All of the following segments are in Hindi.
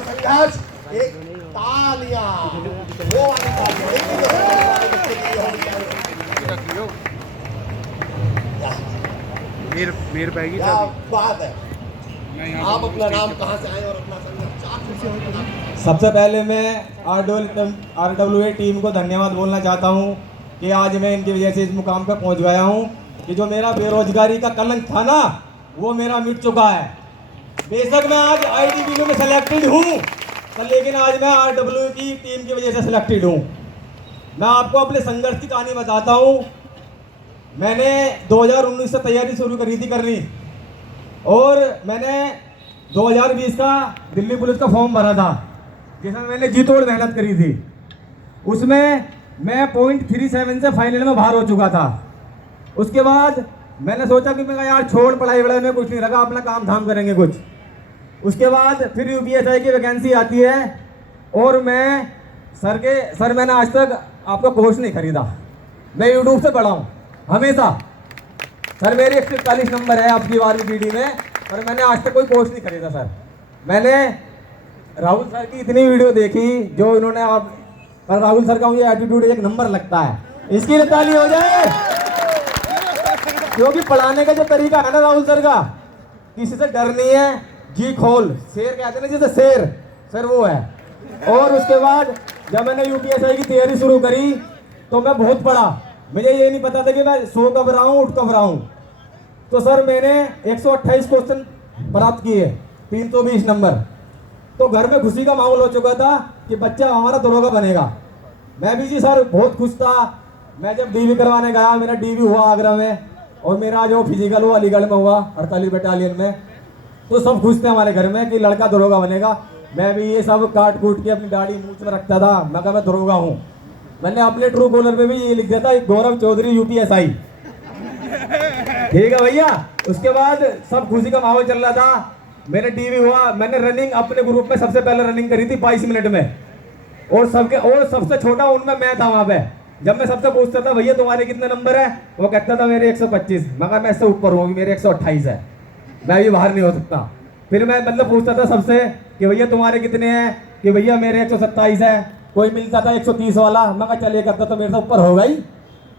का संघर्ष, एक तालियां, वो वाली तालियां, एक भी बच्चे के लिए होनी चाहिए। मेर पैगी क्या बात है। आप अपना नाम कहाँ से आए और अपना संघर्ष। सबसे पहले मैं RWA टीम को धन्यवाद बोलना चाहता हूँ कि आज मैं इनकी वजह से इस मुकाम पर पहुँच गया हूँ कि जो मेरा बेरोजगारी का कलंक था ना, वो मेरा मिट चुका है। बेशक मैं आज IDBU में सिलेक्टेड हूँ, लेकिन आज मैं RWA की टीम की वजह से सिलेक्टेड हूँ। मैं आपको अपने संघर्ष की कहानी बताता हूँ। मैंने 2019 से तैयारी शुरू करी थी करनी, और मैंने 2020 का दिल्ली पुलिस का फॉर्म भरा था, जिसमें मैंने जी तोड़ मेहनत करी थी। उसमें मैं 0.37 से फाइनल में बाहर हो चुका था। उसके बाद मैंने सोचा कि मैं यार छोड़ पढ़ाई वढ़ाई में कुछ नहीं रखा, अपना काम धाम करेंगे कुछ। उसके बाद फिर UPSI की वैकेंसी आती है, और मैं सर मैंने आज तक आपका कोर्स नहीं खरीदा, मैं यूट्यूब से पढ़ा हूँ हमेशा। सर मेरे 141 नंबर है आपकी 12वीं पीढ़ी में, पर मैंने आज तक कोई कोर्स नहीं खरीदा सर। मैंने राहुल सर की इतनी वीडियो देखी जो इन्होंने आप, पर राहुल सर का मुझे एटीट्यूड एक नंबर लगता है, इसकी लिए ताली हो जाए। क्योंकि पढ़ाने का जो तरीका है ना राहुल सर का, किसी से डर नहीं है, जी खोल, शेर कहते हैं ना जैसे शेर, सर वो है। और उसके बाद जब मैंने UPSI की तैयारी शुरू करी तो मैं बहुत पढ़ा, मुझे ये नहीं पता था कि मैं सो कब रहा हूँ, उठ कब रहा हूँ। तो सर मैंने 128 क्वेश्चन प्राप्त किए, 320 नंबर। तो घर में खुशी का माहौल हो चुका था कि बच्चा हमारा दरोगा बनेगा। मैं भी जी सर बहुत खुश था। मैं जब DV करवाने गया, मेरा DV हुआ आगरा में, और मेरा जो फिजिकल हुआ अलीगढ़ में हुआ 48 बटालियन में। तो सब खुश थे हमारे घर में कि लड़का दरोगा बनेगा। मैं भी ये सब काट कूट के अपनी दाढ़ी मूंछ में रखता था, मैं कहा मैं दरोगा हूँ। मैंने अपने ट्रू कॉलर पे भी ये लिख दिया था, गौरव चौधरी UPSI। ठीक है भैया। उसके बाद सब खुशी का माहौल चल रहा था, मेरे DV हुआ। मैंने रनिंग अपने ग्रुप में सबसे पहले रनिंग करी थी 22 मिनट में, और सबसे छोटा उनमें मैं था वहां पे। जब मैं सबसे पूछता था भैया तुम्हारे कितने नंबर है, वो कहता था मेरे 125। मैं कहा मैं इससे ऊपर हूँ, मेरे 128 है, मैं भी बाहर नहीं हो सकता। फिर मैं मतलब पूछता था सबसे कि भैया तुम्हारे कितने हैं, कि भैया मेरे 127 है। कोई मिलता था 130 वाला, मैं कहा चल ये करता तो मेरे से ऊपर होगा ही,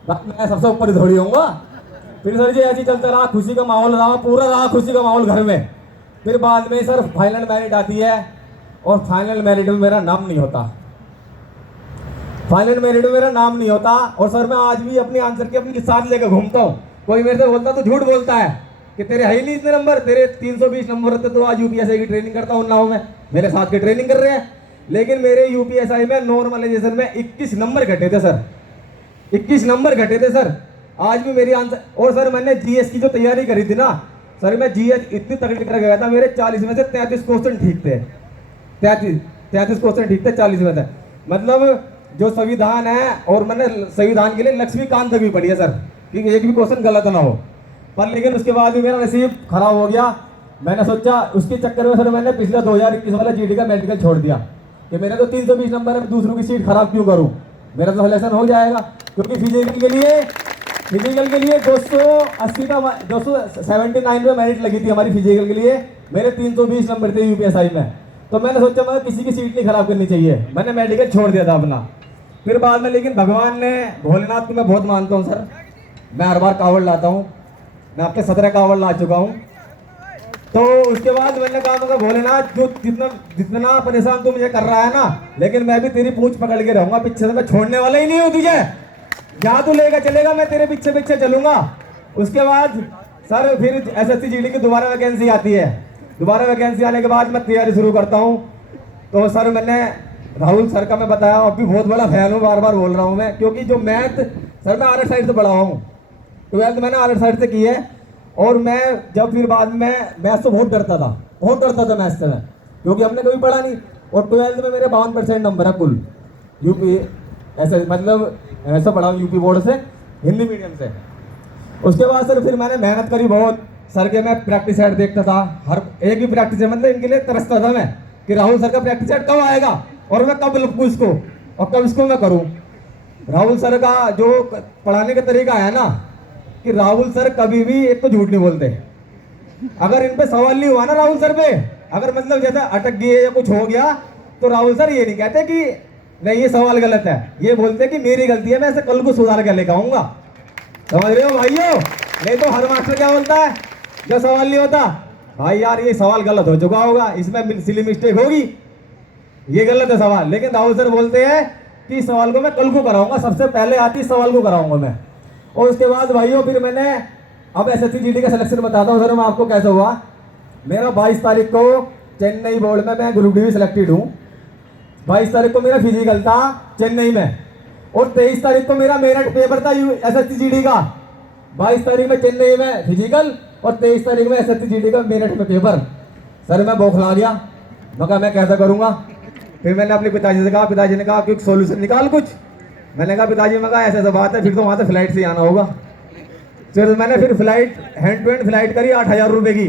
मैं सबसे ऊपर ही थोड़ी होऊंगा। फिर सर जी ऐसे चलता रहा, खुशी का माहौल रहा, पूरा रहा खुशी का माहौल घर में। फिर बाद में सर फाइनल मेरिट आती है, और फाइनल मेरिट में मेरा नाम नहीं होता, फाइनल मेरिट में मेरा नाम नहीं होता। और सर मैं आज भी अपनी आंसर की अपने साथ लेकर घूमता हूँ। कोई मेरे से बोलता तो झूठ बोलता है कि तेरे है ही नहीं इतने नंबर, तेरे 320 नंबर रहते तो आज UPSI की ट्रेनिंग करता हूँ ना, मैं मेरे साथ की ट्रेनिंग कर रहे हैं। लेकिन मेरे UPSI में नॉर्मलाइजेशन में 21 नंबर घटे थे सर, 21 नंबर घटे थे सर। आज भी मेरी आंसर, और सर मैंने GS की जो तैयारी करी थी ना सर, मैं GS इतनी तकड़ी कर गया था, मेरे 40 में से 33 क्वेश्चन ठीक थे, 33 क्वेश्चन ठीक थे 40 में से। मतलब जो संविधान है, और मैंने संविधान के लिए लक्ष्मीकांत तक भी पढ़ी है सर, क्योंकि एक भी क्वेश्चन गलत ना हो। पर लेकिन उसके बाद भी मेरा नसीब खराब हो गया। मैंने सोचा उसके चक्कर में सर मैंने पिछला 2021 वाला GD का मेडिकल छोड़ दिया कि मेरे तो 320 नंबर है, दूसरों की सीट खराब क्यों करूं, मेरा तो सिलेक्शन हो जाएगा। क्योंकि फिजिकल के लिए 279 में मेरिट लगी थी हमारी फिजिकल के लिए, मेरे 320 नंबर थे UPSI में। तो मैंने सोचा मैं किसी की सीट नहीं खराब करनी चाहिए, मैंने मेडिकल छोड़ दिया था अपना। फिर बाद में लेकिन भगवान ने, भोलेनाथ को मैं बहुत मानता हूँ सर, मैं हर बार कावड़ लाता हूँ, मैं आपके 17 कावड़ ला चुका हूँ। तो उसके बाद मैंने कहा भोलेनाथ जो जितना परेशान तू मुझे कर रहा है ना, लेकिन मैं भी तेरी पूंछ पकड़ के रहूंगा पीछे से, मैं छोड़ने वाला ही नहीं हूँ तुझे, जहाँ तू लेगा चलेगा मैं तेरे पीछे पीछे चलूंगा। उसके बाद सर फिर SSC GD की दोबारा वैकेंसी आती है, दोबारा वैकेंसी आने के बाद मैं तैयारी शुरू करता हूँ। तो सर मैंने राहुल सर का मैं बताया, अब भी बहुत बड़ा फैन हूँ, बार बार बोल रहा हूँ मैं, क्योंकि जो मैथ सर मैं आर्ट साइड से पढ़ा हूँ, 12th मैंने आर्ट साइड से की है। और मैं जब फिर बाद में मैथ से बहुत डरता था मैथ से मैं, क्योंकि हमने कभी पढ़ा नहीं। और 12th में मेरे 52% नंबर है कुल, यूपी ऐसे मतलब ऐसा पढ़ा हूँ यूपी बोर्ड से, हिंदी मीडियम से। उसके बाद सर फिर मैंने मेहनत करी बहुत, सर के मैं प्रैक्टिस सेट देखता था, हर एक भी प्रैक्टिस मतलब इनके लिए तरसता था मैं कि राहुल सर का प्रैक्टिस सेट कब आएगा और मैं कब लिखूँ इसको और कब इसको मैं करूँ। राहुल सर का जो पढ़ाने का तरीका है ना, कि राहुल सर कभी भी एक तो झूठ नहीं बोलते। अगर इन पे सवाल नहीं हुआ ना राहुल सर पे, अगर मतलब जैसे अटक गए या कुछ हो गया तो राहुल सर ये नहीं कहते कि नहीं ये सवाल गलत है, ये बोलते कि मेरी गलती है, मैं इसे कल को सुधार कर लेकर आऊंगा। समझ रहे हो भाइयों? नहीं तो हर मास्टर क्या बोलता है जो सवाल नहीं होता, भाई यार ये सवाल गलत हो चुका होगा, इसमें सिली मिस्टेक होगी, ये गलत है सवाल। लेकिन राहुल सर बोलते हैं कि इस सवाल को मैं कल को कराऊंगा, सबसे पहले आती इस सवाल को कराऊंगा मैं। और उसके बाद भाइयों फिर मैंने अब SSC GD का सिलेक्शन बताता हूँ सर मैं आपको कैसे हुआ। मेरा 22 तारीख को चेन्नई बोर्ड में मैं ग्रुप डी में सिलेक्टेड हूँ। 22 तारीख को मेरा फिजिकल था चेन्नई में, और 23 तारीख को मेरा मेरिट पेपर था SSC GD का। 22 तारीख में चेन्नई में फिजिकल और 23 तारीख में SSC GD का मेरिट में पेपर। सर मैं बौखला गया, मैं कहा मैं कैसा करूँगा। फिर मैंने अपने पिताजी से कहा, पिताजी ने कहा कि सोल्यूशन निकाल कुछ। मैंने कहा पिताजी, मैं कहा ऐसा बात है, फिर तो वहाँ से फ्लाइट से आना होगा। फिर मैंने फिर flight hand to hand flight करी 8,000 रुपये की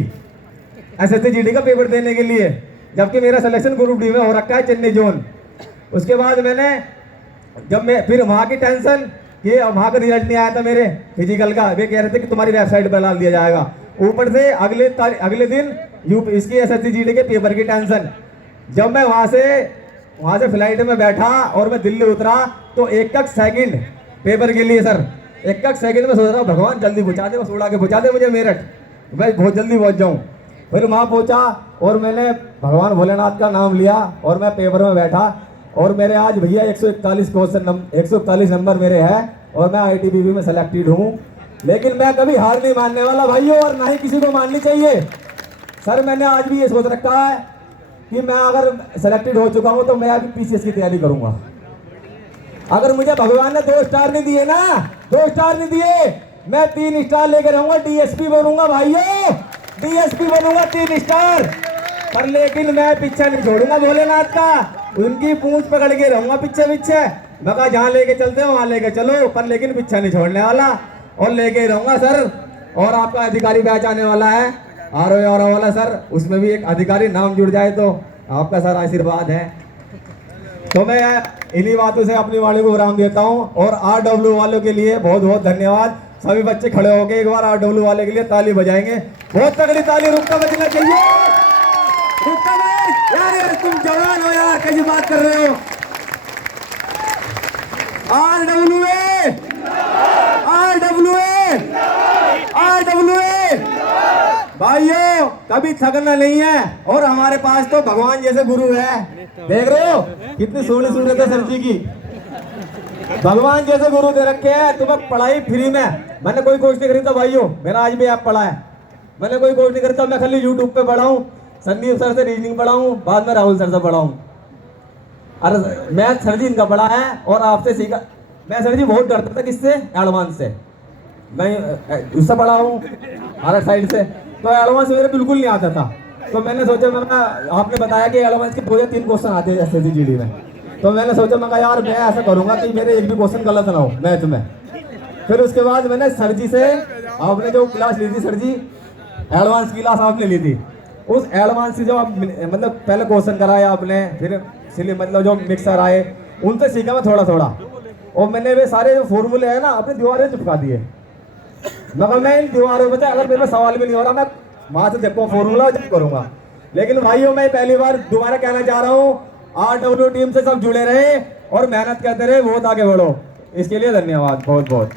SSC GD का पेपर देने के लिए, जबकि मेरा सिलेक्शन ग्रुप डी में हो रखा है चेन्नई जोन। उसके बाद मैंने जब मैं फिर वहाँ की टेंशन कि वहाँ का रिजल्ट नहीं आया था मेरे फिजिकल का, वे कह रहे थे कि तुम्हारी वेबसाइट पर डाल दिया जाएगा। ऊपर से अगले दिन इसकी SSC GD के पेपर की टेंशन। जब मैं वहाँ से फ्लाइट में बैठा और मैं दिल्ली उतरा तो एक सेकंड पेपर के लिए सर, एक सेकंड में सोच रहा भगवान जल्दी पहुँचा दे, बस उड़ा के पहुँचा दे मुझे मेरठ, मैं बहुत जल्दी पहुँच जाऊँ। फिर वहाँ पहुँचा और मैंने भगवान भोलेनाथ का नाम लिया और मैं पेपर में बैठा, और मेरे आज भैया 141 नंबर मेरे हैं और मैं ITBP में सेलेक्टेड हूँ। लेकिन मैं कभी हार नहीं मानने वाला भाइयों, और ना ही किसी को माननी चाहिए। सर मैंने आज भी ये सोच रखा है कि मैं अगर सेलेक्टेड हो चुका हूँ तो मैं अभी PCS की तैयारी करूँगा। अगर मुझे भगवान ने 2 स्टार नहीं दिए ना, 2 स्टार नहीं दिए, मैं 3 स्टार लेकर रहूँगा, DSP बनूंगा भाइयों, DSP बनूंगा 3 स्टार। पर लेकिन मैं पीछे नहीं छोड़ूंगा भोलेनाथ का, उनकी पूंछ पकड़ के रहूंगा पीछे। मैं कहा जहाँ लेके चलते हो वहाँ लेके चलो, पर लेकिन पीछे नहीं छोड़ने वाला और लेके रहूंगा सर। और आपका अधिकारी बैच आने वाला है RO वाला सर, उसमें भी एक अधिकारी नाम जुड़ जाए तो आपका सर आशीर्वाद है। तो मैं इन्हीं बातों से अपनी वाणी को विराम देता हूँ। और RW वालों के लिए बहुत बहुत धन्यवाद। सभी बच्चे खड़े होके एक बार RW वाले के लिए ताली बजाएंगे, बहुत तगड़ी ताली। रुकता बजना चाहिए, रुकता बज यार, तुम जवान हो यार, कैसी बात कर रहे हो। RWA भाइयों कभी थकना नहीं है। और हमारे पास तो भगवान जैसे गुरु है, देख रहे हो कितनी सोनी सूरत है सर जी की। भगवान जैसे गुरु दे रखे हैं, तुम्हें पढ़ाई फ्री में। मैंने कोई कोर्स नहीं खरीदा भाइयों, मेरा आज भी ऐप पढ़ा है, मैंने कोई कोर्स नहीं करता। मैं खाली YouTube पे पढ़ा हूँ, संदीप सर से रीजनिंग पढ़ा हूँ, बाद में राहुल सर से पढ़ा हूँ। अरे मैं सर जी इनका पढ़ा है और आपसे सीखा। मैं सर जी बहुत डरता था किससे, एडवांस से। मैं उससे पढ़ा हूँ भारत साइड से, तो एडवांस मेरे बिल्कुल नहीं आता था। तो मैंने सोचा, आपने बताया कि एडवांस के पूरे 3 क्वेश्चन आते हैं SSC GD में, तो मैंने सोचा मैं यार मैं ऐसा करूंगा कि मेरे एक भी क्वेश्चन गलत ना हो मैथ में। फिर उसके बाद मैंने सर जी से, आपने जो क्लास ली थी सर जी, एडवांस की क्लास आपने ली थी, उस एडवांस की जो आप मतलब पहले क्वेश्चन कराया आपने, फिर इसलिए मतलब जो मिक्सर आए उनसे सीखा मैं थोड़ा थोड़ा। और मैंने वे सारे जो फॉर्मूले हैं ना अपनी दीवारें चिपका दिए। मैं इन दीवारों पर अगर मेरे सवाल भी नहीं हो रहा, मैं वहां से देखो फॉर्मूला जब करूंगा। लेकिन भाइयों मैं पहली बार दोबारा कहना चाह रहा हूँ, RW टीम से सब जुड़े रहे और मेहनत करते रहे, बहुत आगे बढ़ो। इसके लिए धन्यवाद बहुत बहुत।